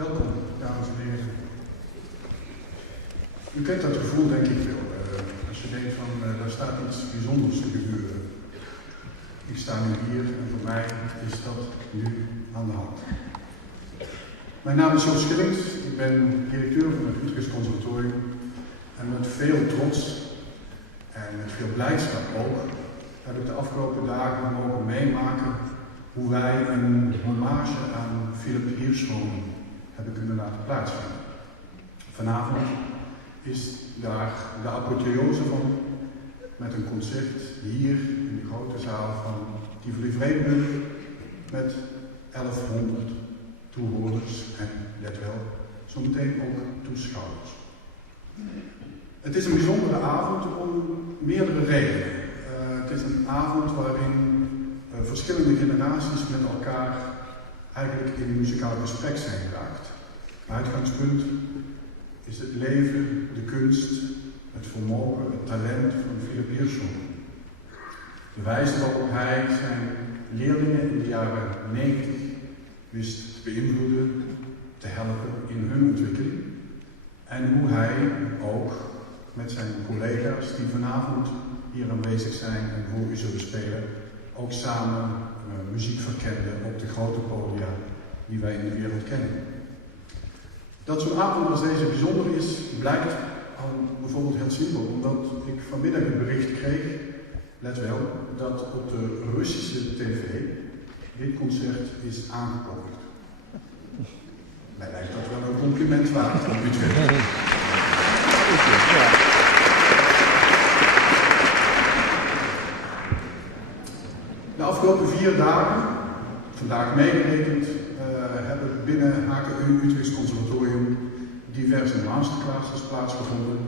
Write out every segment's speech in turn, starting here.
Welkom, dames en heren. U kent dat gevoel denk ik wel, als je denkt van daar staat iets bijzonders te gebeuren. Ik sta nu hier en voor mij is dat nu aan de hand. Mijn naam is Schillings, ik ben directeur van het Utrecht Conservatorium en met veel trots en met veel blijdschap ook heb ik de afgelopen dagen mogen meemaken hoe wij een hommage aan Philippe Hirshhorn hebben kunnen laten plaatsvinden. Vanavond is daar de apotheose van met een concert hier in de grote zaal van Tivoli Vredenburg met 1100 toehoorders en let wel, zometeen ook toeschouwers. Het is een bijzondere avond om meerdere redenen. Het is een avond waarin verschillende generaties met elkaar eigenlijk in muzikaal gesprek zijn geraakt. Uitgangspunt is het leven, de kunst, het vermogen, het talent van Philippe Hirshhorn. De wijze waarop hij zijn leerlingen in de jaren 90 wist te beïnvloeden, te helpen in hun ontwikkeling. En hoe hij ook met zijn collega's die vanavond hier aanwezig zijn en voor u zullen spelen, ook samen muziek verkenden op de grote podia die wij in de wereld kennen. Dat zo'n avond als deze bijzonder is, blijkt al bijvoorbeeld heel simpel, omdat ik vanmiddag een bericht kreeg, let wel, dat op de Russische tv dit concert is aangekondigd. Mij lijkt dat wel een compliment waard van Utrecht. De afgelopen 4 dagen, vandaag meegerekend, hebben binnen HKU Utrecht Conservatorium diverse masterclasses plaatsgevonden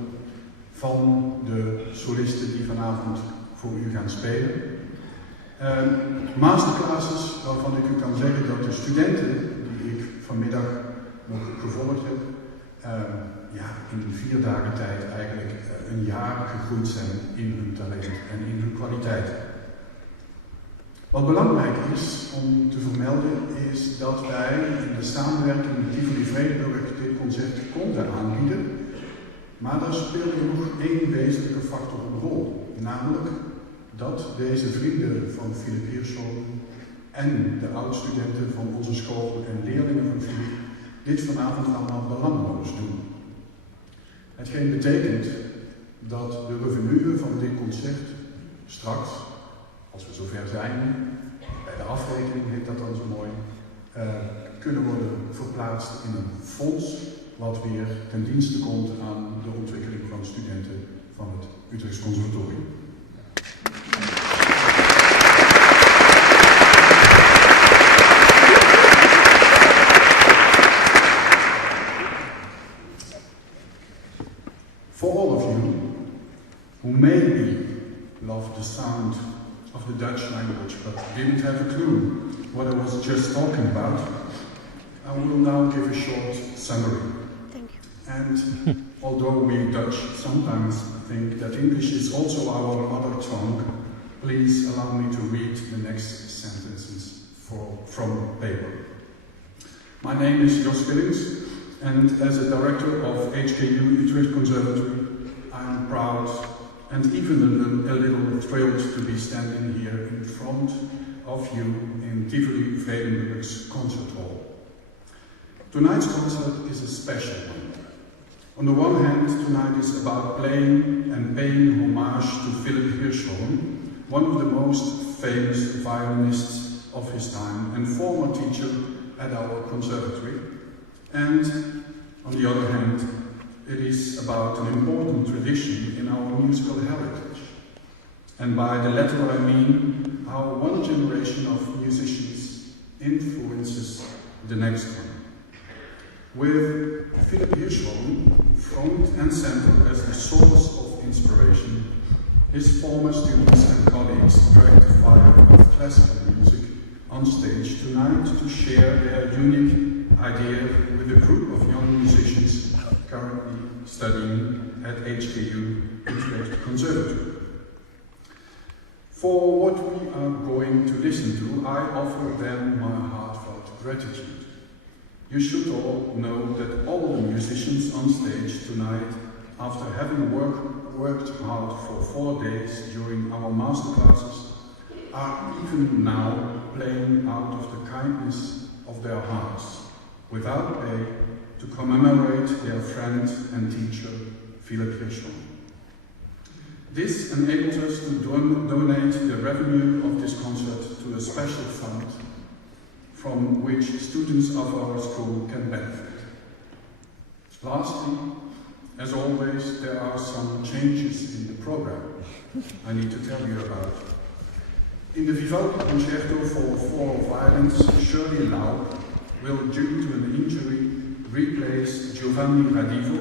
van de solisten die vanavond voor u gaan spelen. Masterclasses waarvan ik u kan zeggen dat de studenten die ik vanmiddag nog gevolgd heb, in 4 dagen tijd eigenlijk een jaar gegroeid zijn in hun talent en in hun kwaliteit. Wat belangrijk is om te vermelden is dat wij in de samenwerking met Tivoli Vredenburg dit concert konden aanbieden, maar daar speelde nog één wezenlijke factor een rol, namelijk dat deze vrienden van Philippe Hirshhorn en de oud-studenten van onze school en leerlingen van Philippe dit vanavond allemaal belangloos doen. Hetgeen betekent dat de revenue van dit concert straks, als we zover zijn, bij de afrekening heet dat dan zo mooi, kunnen worden verplaatst in een fonds wat weer ten dienste komt aan de ontwikkeling van studenten van het Utrecht Conservatorium. For all of you who maybe love the sound of the Dutch language but didn't have a clue what I was just talking about, I will now give a short summary. Thank you. And although we Dutch sometimes think that English is also our mother tongue, please allow me to read the next sentences from paper. My name is Schillings, and as a director of HKU Utrecht Conservatory, I am proud and even a little thrilled to be standing here in front of you in Tivoli Vredenburg's concert hall. Tonight's concert is a special one. On the one hand, tonight is about playing and paying homage to Philippe Hirshhorn, one of the most famous violinists of his time and former teacher at our conservatory. And on the other hand, it is about an important tradition in our musical heritage. And by the latter I mean how one generation of musicians influences the next one. With Philippe Hirshhorn front and center as the source of inspiration, his former students and colleagues struck the fire of classical music on stage tonight to share their unique idea with a group of young musicians currently studying at HKU Utrecht Conservatory. For what we are going to listen to, I offer them my heartfelt gratitude. You should all know that all the musicians on stage tonight, after having worked hard for 4 days during our master classes, are even now playing out of the kindness of their hearts, without pay, to commemorate their friend and teacher, Philippe Hirshhorn. This enables us to donate the revenue of this concert to a special fund from which students of our school can benefit. Lastly, as always, there are some changes in the program I need to tell you about. In the Vivaldi Concerto for 4 violins, Shirley Lau will, due to an injury, replace Giovanni Radivo,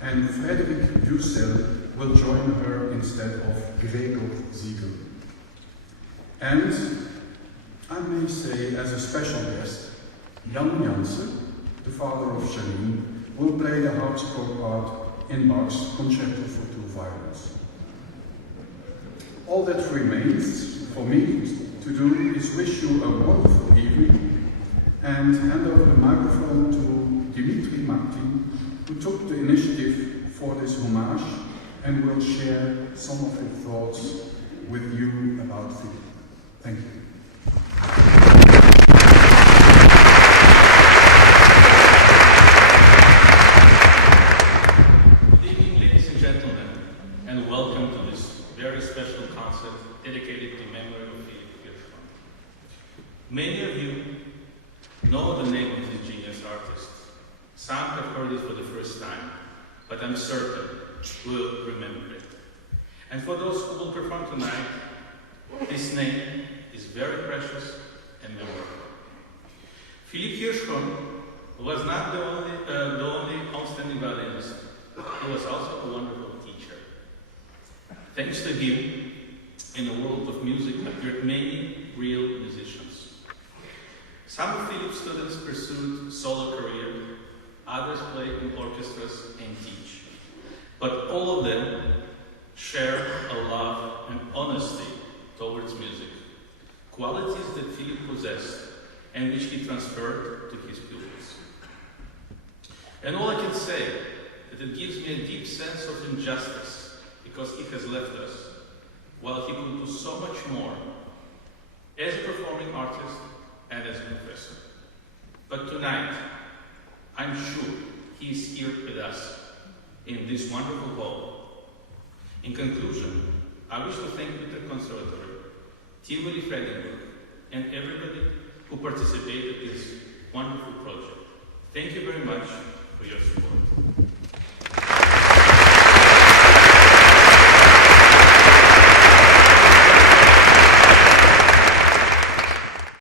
and Frédéric Dussel will join her instead of Gregor Siegel. And I may say, as a special guest, Jan Jansen, the father of Janine, will play the harpsichord part in Bach's Concerto for 2 violins. All that remains for me to do is wish you a wonderful evening and hand over the microphone to Dmitri Makhtin, who took the initiative for this homage and will share some of his thoughts with you about Philippe. Thank you. Good evening, ladies and gentlemen, and welcome to this very special concert dedicated to memory of Philippe Hirshhorn. Many of you know the name of this genius artist. Some have heard it for the first time, but I'm certain will remember it. And for those who will perform tonight, this name is very precious and memorable. Philippe Hirshhorn was not the only outstanding violinist. He was also a wonderful teacher. Thanks to him, in the world of music appeared many real musicians. Some of Philippe's students pursued solo career, others played in orchestras and teach. But all of them share a love and honesty towards music, qualities that Philippe possessed and which he transferred to his pupils. And all I can say that it gives me a deep sense of injustice because he has left us, while he could do so much more as a performing artist and as a professor. But tonight, I'm sure he is here with us in this wonderful hall. In conclusion, I wish to thank Utrecht Conservatory, Tivoli Fredenburg, and everybody who participated in this wonderful project. Thank you very much.